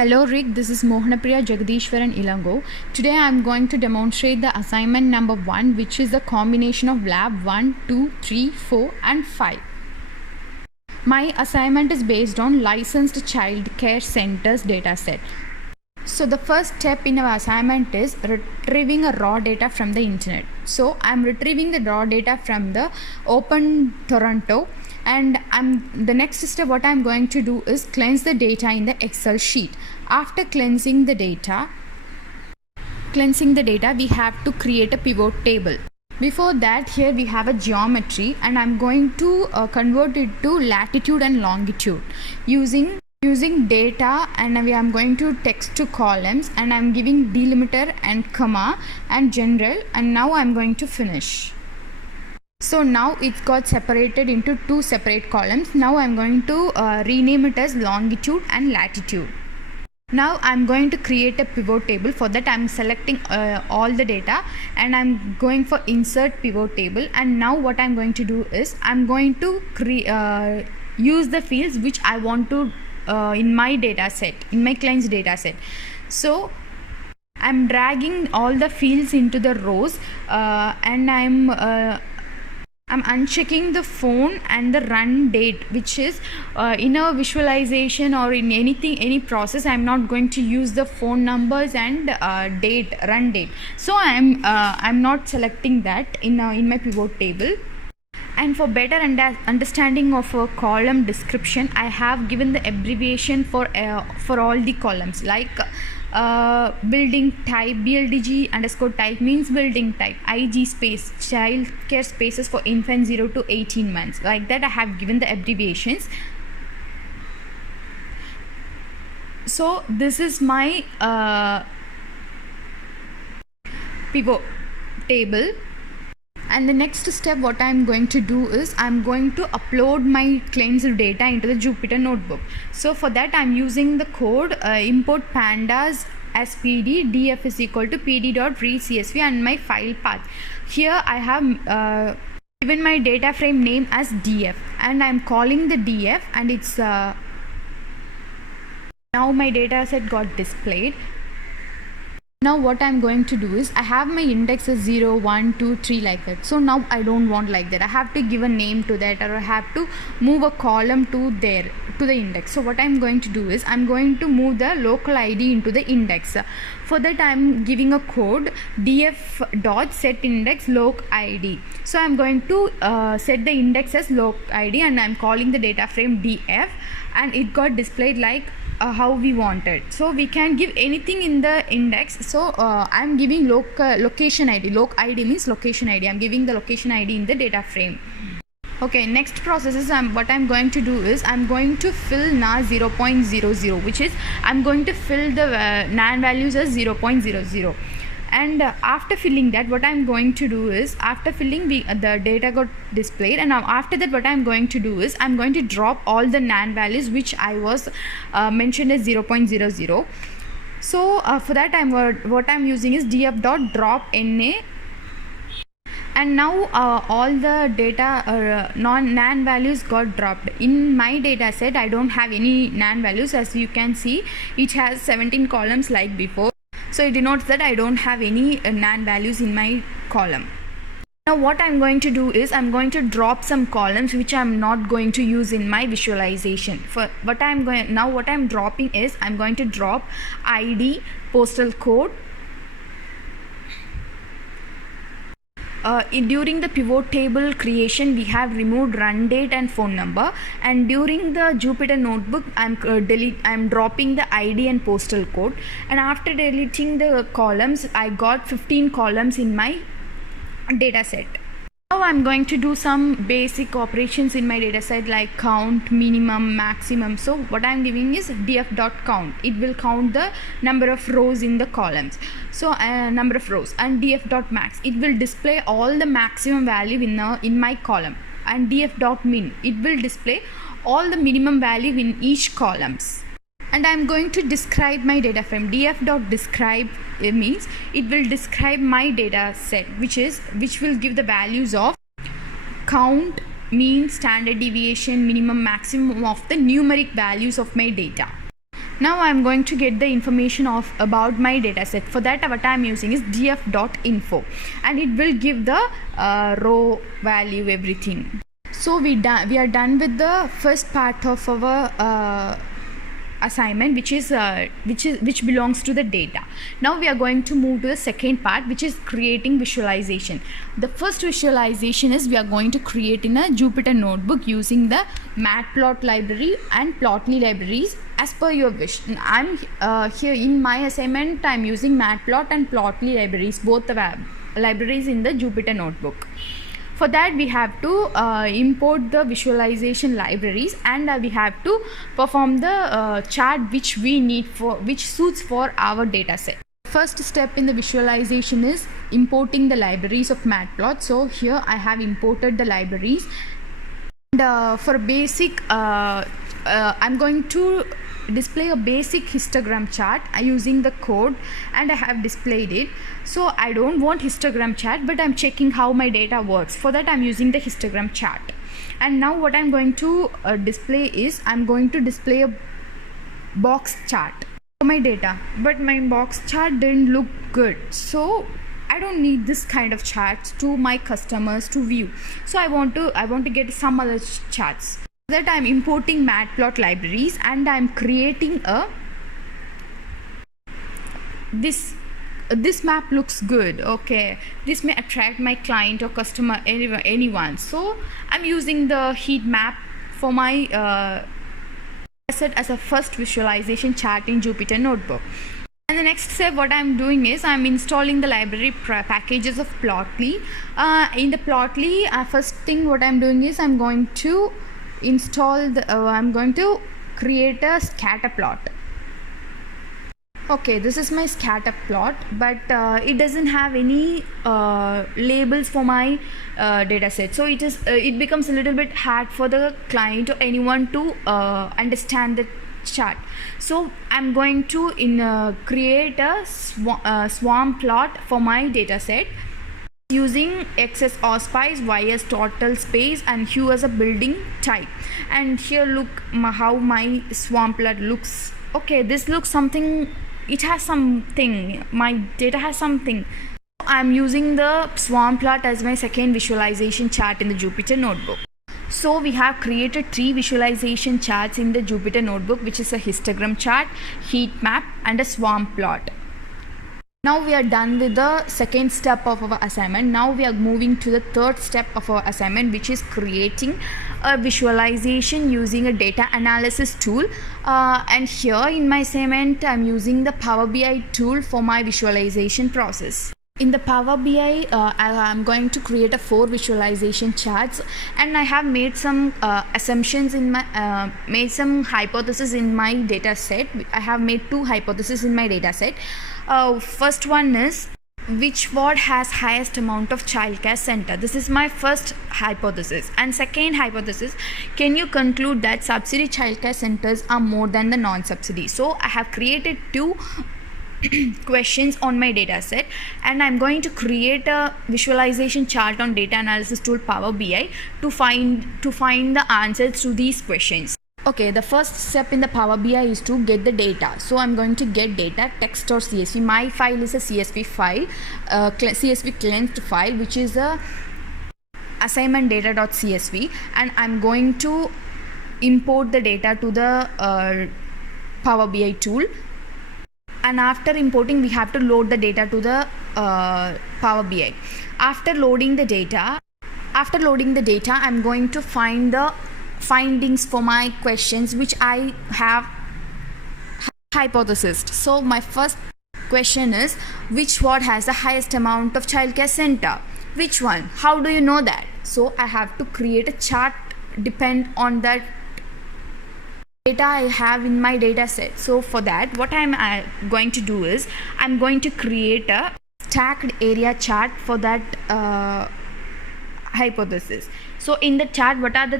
Hello Rick, this is Mohanapriya Jagadishwaran Ilango. Today I am going to demonstrate the assignment number 1, which is the combination of lab 1, 2, 3, 4 and 5. My assignment is based on licensed child care centers dataset. So the first step in our assignment is retrieving a raw data from the internet. So I am retrieving the raw data from the Open Toronto, and the next step what I'm going to do is cleanse the data in the Excel sheet. After cleansing the data, we have to create a pivot table. Before that, here we have a geometry, and I'm going to convert it to latitude and longitude using data, and I'm going to text to columns, and I'm giving delimiter and comma and general, and now I'm going to finish. So now it got separated into two separate columns. Now I'm going to rename it as longitude and latitude. Now I'm going to create a pivot table. For that I'm selecting all the data, and I'm going for insert pivot table. And now what I'm going to do is I'm going to use the fields which I want to in my data set, in my client's data set. So I'm dragging all the fields into the rows, and I'm unchecking the phone and the run date, which is in a visualization or in any process I'm not going to use the phone numbers and run date. So I'm not selecting that in my pivot table. And for better understanding of a column description, I have given the abbreviation for all the columns, like building type, BLDG underscore type means building type, IG space, child care spaces for infant 0 to 18 months. Like that I have given the abbreviations. So this is my pivot table. And the next step what I'm going to do is I'm going to upload my claims data into the Jupyter Notebook. So for that I'm using the code import pandas as pd, df is equal to pd.readcsv and my file path. Here I have given my data frame name as df, and I'm calling the df, and it's now my data set got displayed. Now what I'm going to do is I have my index as 0, 1, 2, 3 like that. So now I don't want like that. I have to give a name to that, or I have to move a column to the index. So what I'm going to do is I'm going to move the local ID into the index. For that I'm giving a code df.setIndex loc ID. So I'm going to set the index as loc ID, and I'm calling the data frame df, and it got displayed like how we wanted. So we can give anything in the index. So I'm giving location ID. Loc ID means location ID. I'm giving the location ID in the data frame. Okay, next process is what I'm going to do is I'm going to fill na 0.00, which is I'm going to fill the nan values as 0.00. And after filling that, what I'm going to do is after filling the data got displayed, and now after that what I'm going to do is I'm going to drop all the nan values which I was mentioned as 0.00. So for that what I'm using is df.drop na, and now all the data nan values got dropped. In my data set I don't have any nan values. As you can see, it has 17 columns like before. So it denotes that I don't have any nan values in my column. Now what I'm going to do is I'm going to drop some columns which I'm not going to use in my visualization. For what I'm dropping is I'm going to drop ID, postal code. During the pivot table creation we have removed run date and phone number, and during the Jupyter Notebook I'm dropping the ID and postal code. And after deleting the columns, I got 15 columns in my data set. Now I'm going to do some basic operations in my data set, like count, minimum, maximum. So what I'm giving is df.count. It will count the number of rows in the columns. So number of rows. And df.max, it will display all the maximum value in my column. And df.min, it will display all the minimum value in each columns. And I'm going to describe my data frame. df.describe means it will describe my data set, which will give the values of count, mean, standard deviation, minimum, maximum of the numeric values of my data. Now I'm going to get the information of about my dataset. For that, what I'm using is df.info, and it will give the row value, everything. So we are done with the first part of our assignment, which belongs to the data. Now we are going to move to the second part, which is creating visualization. The first visualization is we are going to create in a Jupyter notebook using the Matplot library and Plotly libraries as per your wish. I'm here in my assignment, I'm using Matplot and Plotly libraries, both the libraries in the Jupyter notebook. For that, we have to import the visualization libraries, and we have to perform the chart which we need which suits for our data set. First step in the visualization is importing the libraries of Matplot. So here I have imported the libraries, and for basic I'm going to display a basic histogram chart using the code, and I have displayed it. So I don't want histogram chart, but I'm checking how my data works. For that, I'm using the histogram chart. And now what I'm going to display is I'm going to display a box chart for my data, but my box chart didn't look good, so I don't need this kind of charts to my customers to view. So I want to get some other charts. That I'm importing Matplot libraries, and I'm creating this map looks good. Okay, this may attract my client or customer, anyone. So I'm using the heat map for my asset as a first visualization chart in Jupyter notebook. And the next step, what I'm doing is I'm installing the library packages of Plotly. In the Plotly, first thing what I'm doing is I'm going to install the I'm going to create a scatter plot. Okay, this is my scatter plot, but it doesn't have any labels for my data set, so it becomes a little bit hard for the client or anyone to understand the chart. So I'm going to create a swarm plot for my data set using X as auspice, Y as total space, and hue as a building type. And here look how my swarm plot looks. Okay, this looks something, it has something, my data has something. I'm using the swarm plot as my second visualization chart in the Jupyter notebook. So we have created 3 visualization charts in the Jupyter notebook, which is a histogram chart, heat map, and a swarm plot. Now we are done with the second step of our assignment. Now we are moving to the third step of our assignment, which is creating a visualization using a data analysis tool. And here in my assignment, I'm using the Power BI tool for my visualization process. In the Power BI, I'm going to create 4 visualization charts, and I have made some assumptions in my made some hypotheses in my data set. I have made 2 hypotheses in my data set. First one is, which ward has highest amount of childcare center? This is my first hypothesis. And second hypothesis, can you conclude that subsidy childcare centers are more than the non-subsidy? So I have created 2 questions on my data set, and I'm going to create a visualization chart on data analysis tool Power BI to find the answers to these questions. Okay, the first step in the Power BI is to get the data. So I'm going to get data, text or CSV. My file is a CSV file, CSV cleansed file, which is a assignment data.csv, and I'm going to import the data to the Power BI tool. And after importing, we have to load the data to the Power BI. After loading the data, I'm going to find the findings for my questions which I have hypothesized. So my first question is, which ward has the highest amount of childcare center? Which one? How do you know that? So I have to create a chart depend on that data I have in my data set. So for that, what I'm going to do is I'm going to create a stacked area chart for that hypothesis. So in the chart, what are the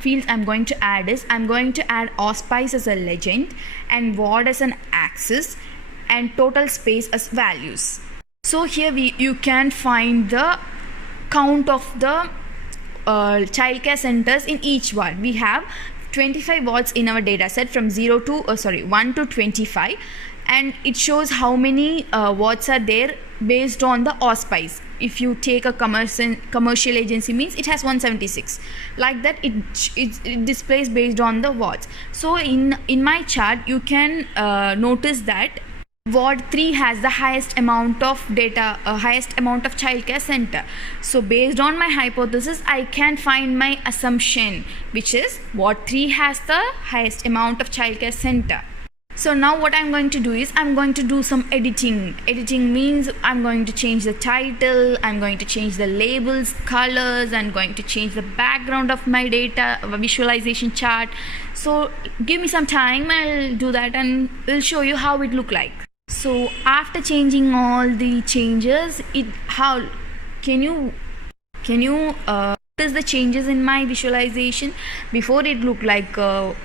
fields I'm going to add is, I'm going to add auspice as a legend, and ward as an axis, and total space as values. So here you can find the count of the childcare centers in each ward. We have 25 watts in our data set from 1 to 25, and it shows how many watts are there based on the auspice. If you take a commercial agency, means it has 176, like that it displays based on the watts. So in my chart you can notice that Ward 3 has the highest amount of data, highest amount of childcare center. So based on my hypothesis, I can find my assumption, which is Ward 3 has the highest amount of childcare center. So now what I'm going to do is I'm going to do some editing. Editing means I'm going to change the title, I'm going to change the labels, colors, I'm going to change the background of my data visualization chart. So give me some time, I'll do that and we'll show you how it look like. So after changing all the changes, can you notice the changes in my visualization? Before it looked like dull,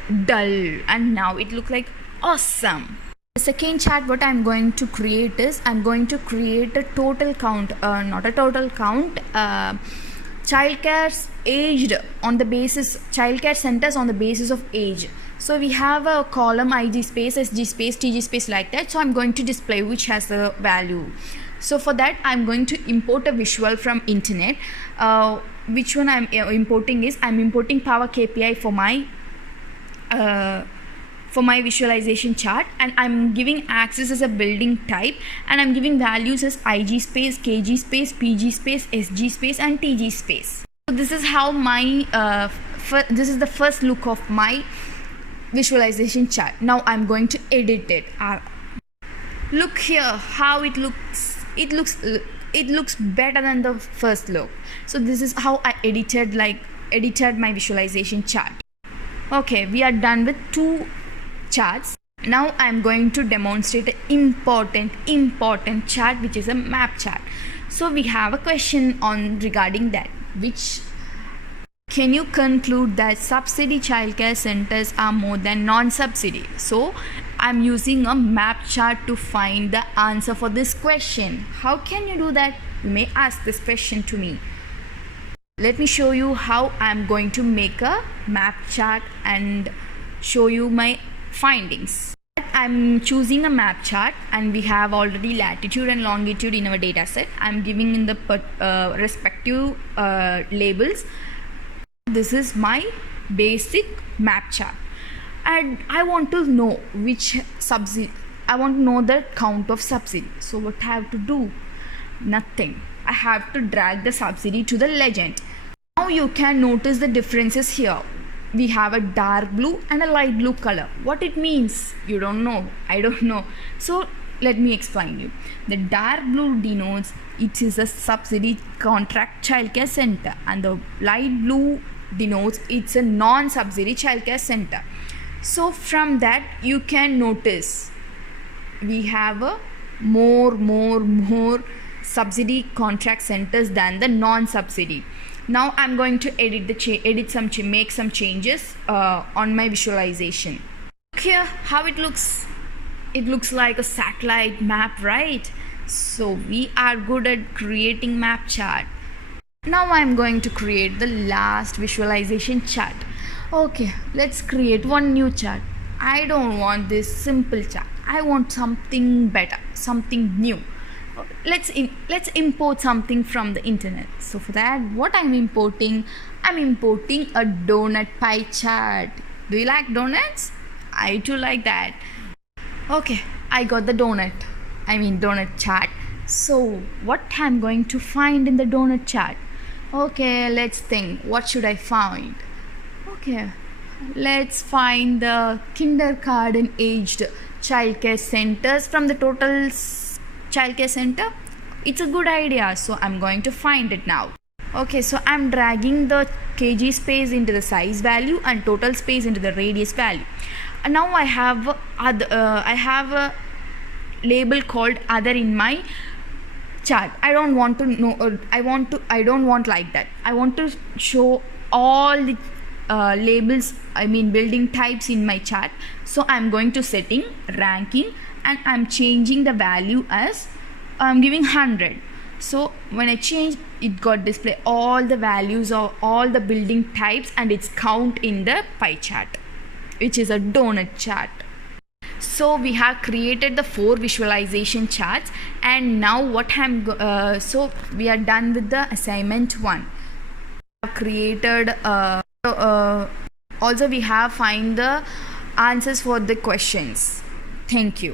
and now it look like awesome. The second chart what I'm going to create is I'm going to create a total count, not a total count, childcare aged on the basis, childcare centers on the basis of age. So we have a column IG space, SG space, TG space, like that. So I'm going to display which has the value. So for that I'm going to import a visual from internet. Which one I'm importing is I'm importing Power KPI for my visualization chart, and I'm giving axis as a building type, and I'm giving values as IG space, KG space, PG space, SG space, and TG space. So this is how my this is the first look of my visualization chart. Now I'm going to edit it. Look here how it looks. It looks better than the first look. So this is how I edited my visualization chart. Okay, we are done with two charts. Now I'm going to demonstrate an important chart, which is a map chart. So we have a question on regarding that, which can you conclude that subsidy childcare centers are more than non-subsidy? So I'm using a map chart to find the answer for this question. How can you do that? You may ask this question to me. Let me show you how I'm going to make a map chart and show you my findings. I'm choosing a map chart, and we have already latitude and longitude in our data set. I'm giving in the respective labels. This is my basic map chart, and I want to know which subsidy. I want to know the count of subsidy. So what I have to do? Nothing. I have to drag the subsidy to the legend. Now you can notice the differences here. We have a dark blue and a light blue color. What it means? You don't know. I don't know. So let me explain you. The dark blue denotes it is a subsidy contract childcare center, and the light blue denotes it's a non-subsidy childcare center. So from that you can notice we have a more subsidy contract centers than the non-subsidy. Now I'm going to make some changes on my visualization. Look here how it looks. It looks like a satellite map, right? So we are good at creating map chart. Now I'm going to create the last visualization chart. Okay, let's create one new chart. I don't want this simple chart. I want something better, something new. Let's import something from the internet. So for that, what I'm importing a donut pie chart. Do you like donuts? I too like that. Okay, I got the donut chart. So what I'm going to find in the donut chart? Okay, let's think. What should I find? Okay, let's find the kindergarten aged childcare centers from the total childcare center. It's a good idea, so I'm going to find it now. Okay, so I'm dragging the kg space into the size value and total space into the radius value. And now I have a label called other in my chart. I don't want like that. I want to show all the labels, building types in my chart. So I'm going to ranking, and I'm changing the value as I'm giving 100. So when I change, it got display all the values of all the building types and its count in the pie chart, which is a donut chart. So we have created the 4 visualization charts, and now what so we are done with the assignment 1. We have created also we have find the answers for the questions. Thank you.